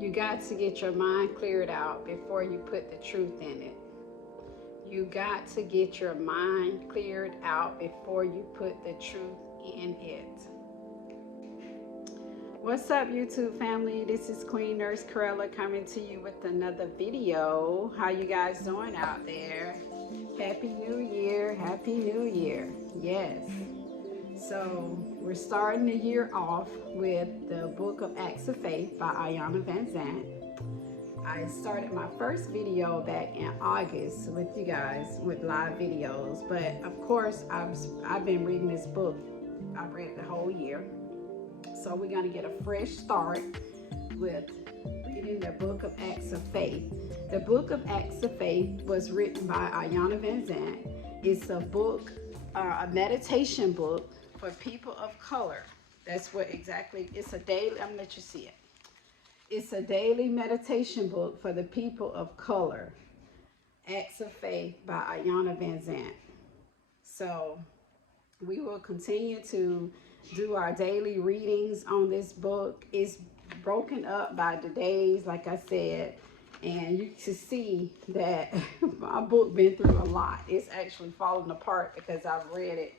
You got to get your mind cleared out before you put the truth in it. You got to get your mind cleared out before you put the truth in it. What's up, YouTube family? This is Queen Nurse Corella coming to you with another video. How you guys doing out there? Happy New Year. Happy New Year. Yes. So we're starting the year off with the Book of Acts of Faith by Iyanla Vanzant. I started my first video back in August with you guys with live videos, but of course I've been reading this book. I've read it the whole year. So we're going to get a fresh start with reading the Book of Acts of Faith. The Book of Acts of Faith was written by Iyanla Vanzant. It's a book, a meditation book for people of color. That's what exactly, it's a daily, I'm going to let you see it. It's a daily meditation book for the people of color. Acts of Faith by Iyanla Vanzant. So we will continue to do our daily readings on this book. It's broken up by the days, like I said, and you can see that my book been through a lot. It's actually falling apart because I've read it,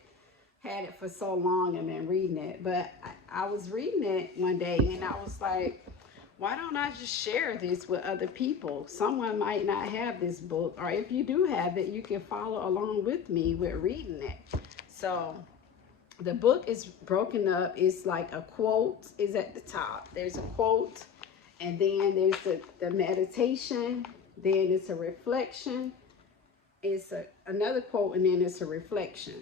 had it for so long and been reading it. But I was reading it one day and I was like, why don't I just share this with other people? Someone might not have this book, or if you do have it, you can follow along with me with reading it. So the book is broken up. It's like a quote is at the top. There's a quote, and then there's the meditation, then it's a reflection, it's another quote, and then it's a reflection.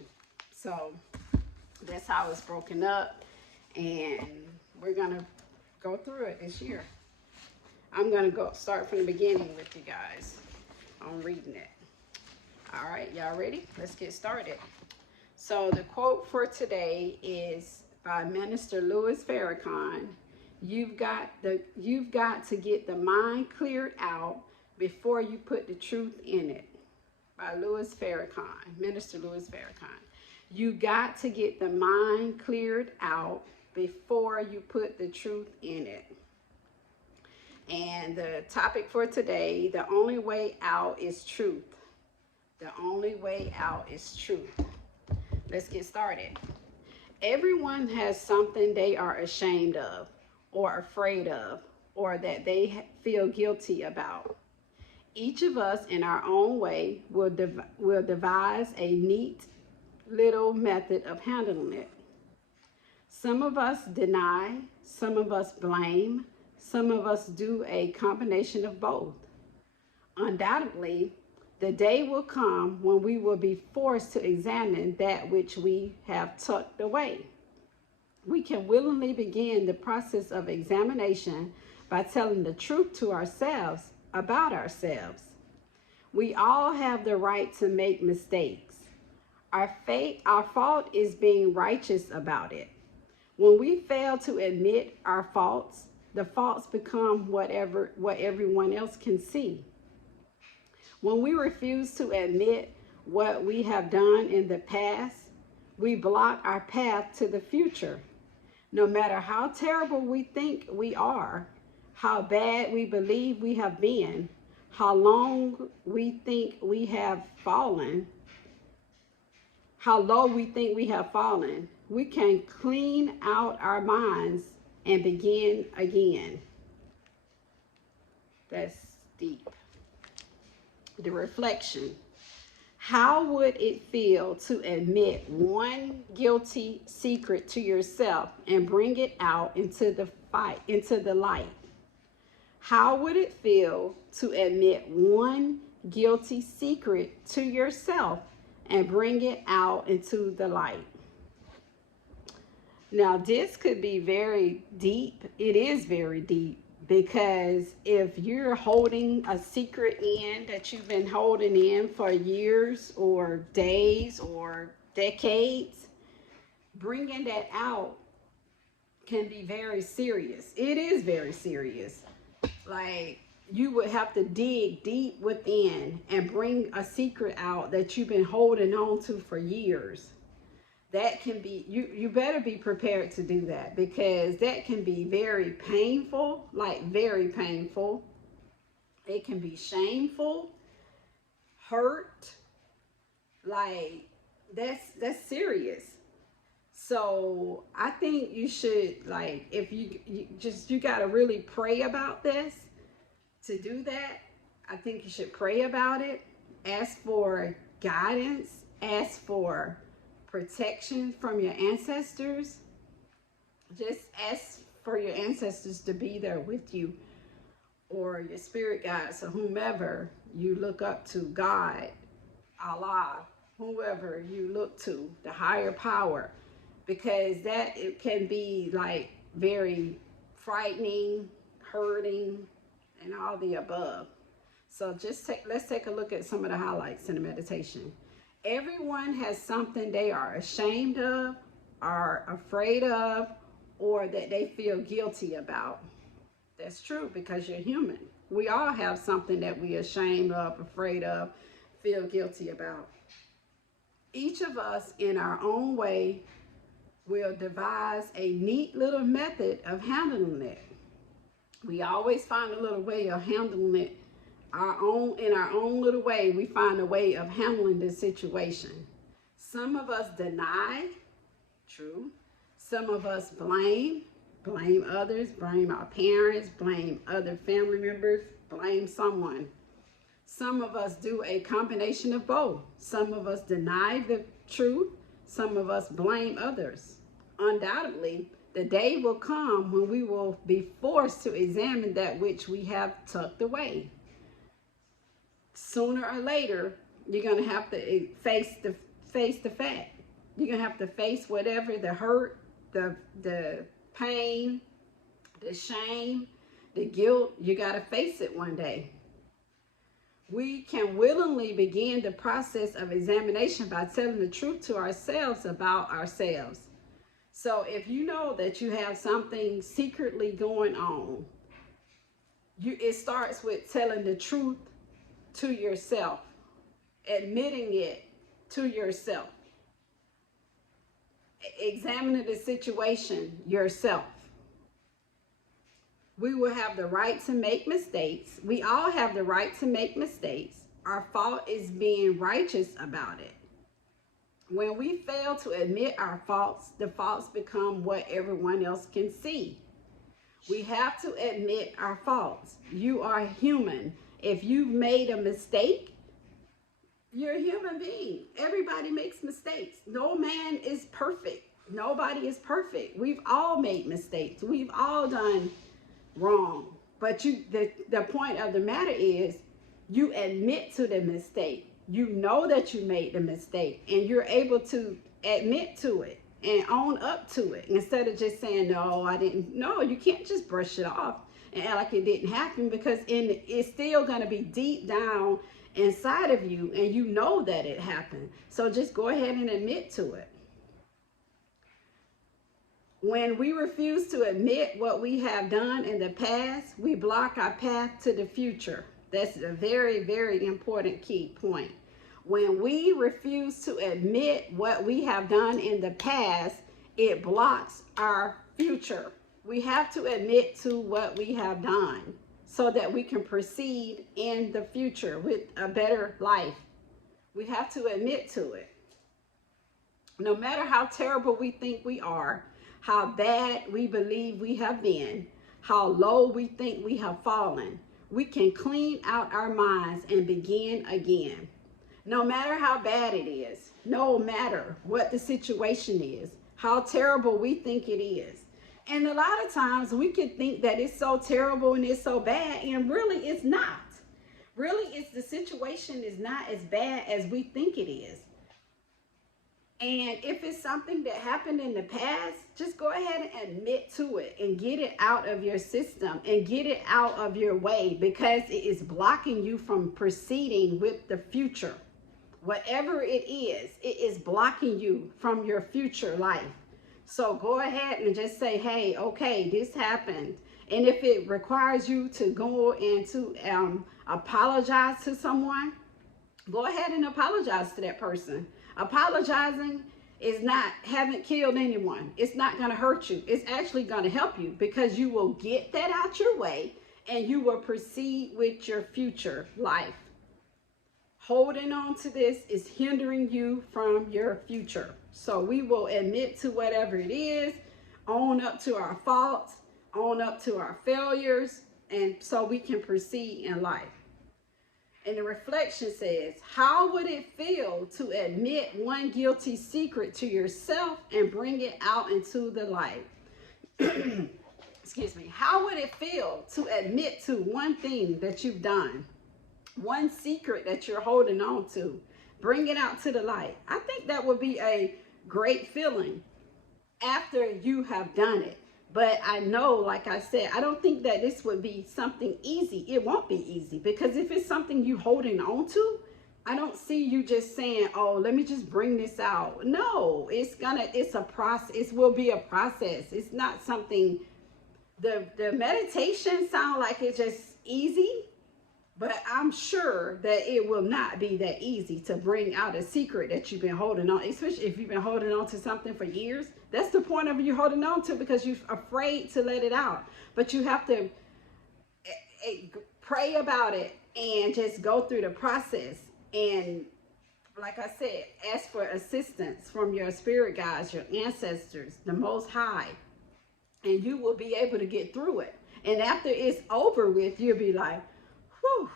So that's how it's broken up, and we're gonna go through it this year. I'm gonna start from the beginning with you guys on reading it. All right, y'all ready? Let's get started. So the quote for today is by Minister Louis Farrakhan. You've got to get the mind cleared out before you put the truth in it. By Louis Farrakhan, Minister Louis Farrakhan. You got to get the mind cleared out before you put the truth in it. And the topic for today, the only way out is truth. The only way out is truth. Let's get started. Everyone has something they are ashamed of, or afraid of, or that they feel guilty about. Each of us in our own way will devise a neat little method of handling it. Some of us deny, some of us blame, some of us do a combination of both. Undoubtedly, the day will come when we will be forced to examine that which we have tucked away. We can willingly begin the process of examination by telling the truth to ourselves about ourselves. We all have the right to make mistakes. Our fault is being righteous about it. When we fail to admit our faults, the faults become what everyone else can see. When we refuse to admit what we have done in the past, we block our path to the future. No matter how terrible we think we are, how bad we believe we have been, how long we think we have fallen, how low we think we have fallen, we can clean out our minds and begin again. That's deep. The reflection. How would it feel to admit one guilty secret to yourself and bring it out into the light? How would it feel to admit one guilty secret to yourself and bring it out into the light? Now, this could be very deep. It is very deep, because if you're holding a secret in that you've been holding in for years or days or decades, bringing that out can be very serious. It is very serious. Like, you would have to dig deep within and bring a secret out that you've been holding on to for years. that can be, you better be prepared to do that, because that can be very painful, like very painful. It can be shameful, hurt, like that's serious. So I think you should, like, if you got to really pray about this to do that. I think you should pray about it, ask for guidance, ask for protection from your ancestors. Just ask for your ancestors to be there with you, or your spirit guides, or whomever you look up to, God, Allah, whoever you look to, the higher power, because that, it can be like very frightening, hurting, and all the above. So let's take a look at some of the highlights in the meditation. Everyone has something they are ashamed of, are afraid of, or that they feel guilty about. That's true, because you're human. We all have something that we're ashamed of, afraid of, feel guilty about. Each of us, in our own way, will devise a neat little method of handling it. We always find a little way of handling it. In our own little way, we find a way of handling the situation. Some of us deny, true. Some of us blame others, blame our parents, blame other family members, blame someone. Some of us do a combination of both. Some of us deny the truth. Some of us blame others. Undoubtedly, the day will come when we will be forced to examine that which we have tucked away. Sooner or later, you're going to have to face the fact. You're going to have to face whatever, the hurt, the pain, the shame, the guilt. You got to face it one day. We can willingly begin the process of examination by telling the truth to ourselves about ourselves. So if you know that you have something secretly going on, it starts with telling the truth to yourself, admitting it to yourself, examining the situation yourself. We will have the right to make mistakes. We all have the right to make mistakes. Our fault is being righteous about it. When we fail to admit our faults, the faults become what everyone else can see. We have to admit our faults. You are human. If you've made a mistake, you're a human being. Everybody makes mistakes. No man is perfect. Nobody is perfect. We've all made mistakes. We've all done wrong. But the point of the matter is, you admit to the mistake. You know that you made the mistake, and you're able to admit to it and own up to it, instead of just saying, no, I didn't. No, you can't just brush it off and act like it didn't happen, because it's still going to be deep down inside of you, and you know that it happened. So just go ahead and admit to it. When we refuse to admit what we have done in the past, we block our path to the future. That's a very, very important key point. When we refuse to admit what we have done in the past, it blocks our future. We have to admit to what we have done so that we can proceed in the future with a better life. We have to admit to it. No matter how terrible we think we are, how bad we believe we have been, how low we think we have fallen, we can clean out our minds and begin again. No matter how bad it is, no matter what the situation is, how terrible we think it is. And a lot of times we can think that it's so terrible and it's so bad, and really it's not. Really, the situation is not as bad as we think it is. And if it's something that happened in the past, just go ahead and admit to it and get it out of your system and get it out of your way, because it is blocking you from proceeding with the future. Whatever it is blocking you from your future life. So go ahead and just say, hey, okay, this happened. And if it requires you to go and to apologize to someone, go ahead and apologize to that person. Apologizing It's not, haven't killed anyone. It's not going to hurt you. It's actually going to help you because you will get that out your way and you will proceed with your future life. Holding on to this is hindering you from your future. So we will admit to whatever it is, own up to our faults, own up to our failures, and so we can proceed in life. And the reflection says, how would it feel to admit one guilty secret to yourself and bring it out into the light? Excuse me. How would it feel to admit to one thing that you've done? One secret that you're holding on to, bring it out to the light. I think that would be a great feeling after you have done it. But I know, like I said, I don't think that this would be something easy. It won't be easy because if it's something you holding on to, I don't see you just saying, oh, let me just bring this out. No, it's a process. It will be a process. It's not something, the meditation sound like it's just easy. But I'm sure that it will not be that easy to bring out a secret that you've been holding on, especially if you've been holding on to something for years. That's the point of you holding on to because you're afraid to let it out. But you have to pray about it and just go through the process. And like I said, ask for assistance from your spirit guides, your ancestors, the Most High. And you will be able to get through it. And after it's over with, you'll be like, whew,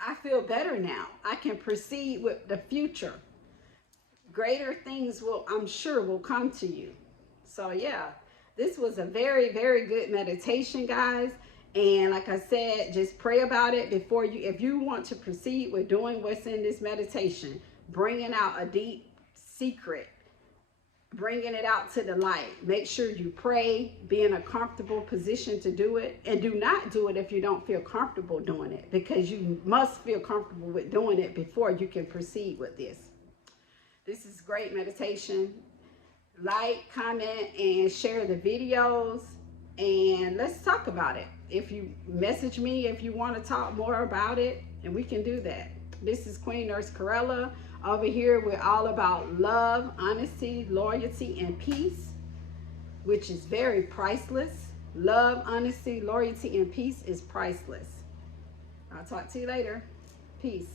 I feel better now. I can proceed with the future. Greater things I'm sure will come to you. So yeah, this was a very, very good meditation, guys. And like I said, just pray about it before if you want to proceed with doing what's in this meditation, bringing out a deep secret, bringing it out to the light. Make sure you pray, be in a comfortable position to do it, and do not do it if you don't feel comfortable doing it, because you must feel comfortable with doing it before you can proceed with this. This is great meditation. Like, comment, and share the videos, and let's talk about it. If you message me if you want to talk more about it, and we can do that. This is Queen Nurse Corella. Over here, we're all about love, honesty, loyalty, and peace, which is very priceless. Love, honesty, loyalty, and peace is priceless. I'll talk to you later. Peace.